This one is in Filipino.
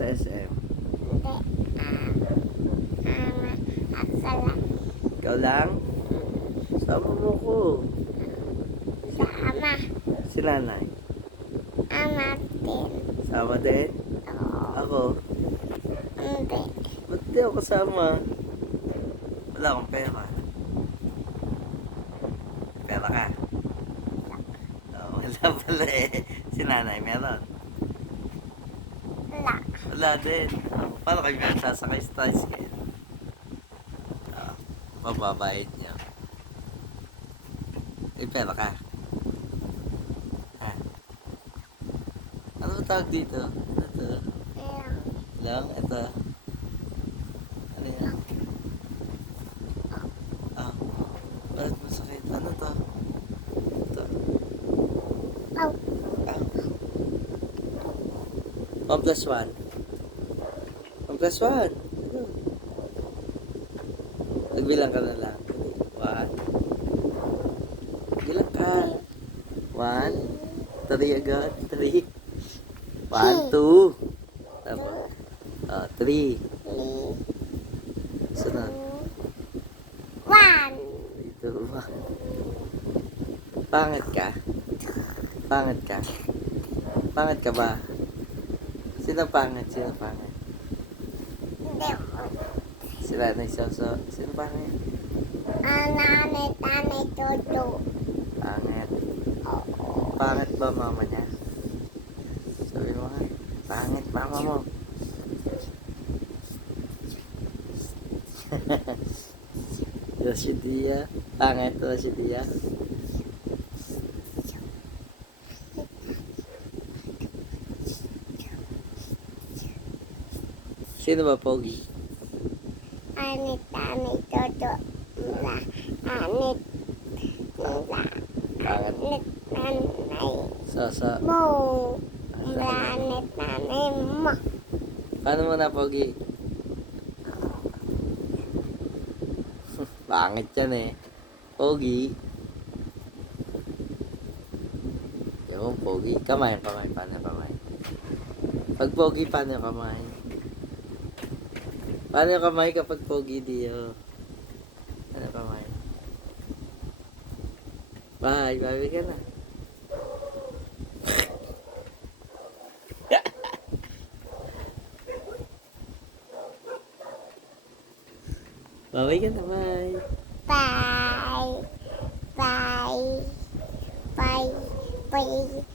sa SM? Hindi. Ako lang. Ikaw lang? Sama mo ko. Sa ama. Si nanay? Ama din. Sama din? Oo. Ako? Hindi. Ba't di ako kasama? Wala akong pera. Pera ka? Oh, wala pala eh. Si nanay meron? Wala. Wala din. Oh, paano kayo meron sasakay sa tricycle? Oh, mababayad niyo. May pera ka? Ha? Ano ba tawag dito? Ano to? Lang. Lang? Ito? Ano yan? Ah, bakit masakit? Ano to? Ito. Oh. 1 plus 1. 1 plus 1. Ano? Nagbilang ka na lang. 1. Bilang ka. 1. 3 agad. 3. 1, 2. Tama. 3. Sunod. 1. Ito ba? Pangit ka? Pangit ka? Pangit ka ba? Sino pangit? Sino pangit? Hindi. Sila nagsoso. Sino pangit? Nanay, tuto. Pangit. Oo. Pangit ba mama niya? Sabi mo nga. Pangit mama mo. Rosidia. Pangit Rosidia. Sino ba pogi? Anit, tuto. Anit. Pangit. Anit, nanay. Soso. Mo. Anit, nanay mo. Paano mo na pogi? Pangit yan eh. Pogi. Yung pogi. Kamay. Paano kamay? Pag pogi, paano kamay? Paano yung kamay kapag pogi, Dio? Ano kamay? Bye. Bye ka na. Bye ka na. Bye. Bye. Bye. Bye. Bye.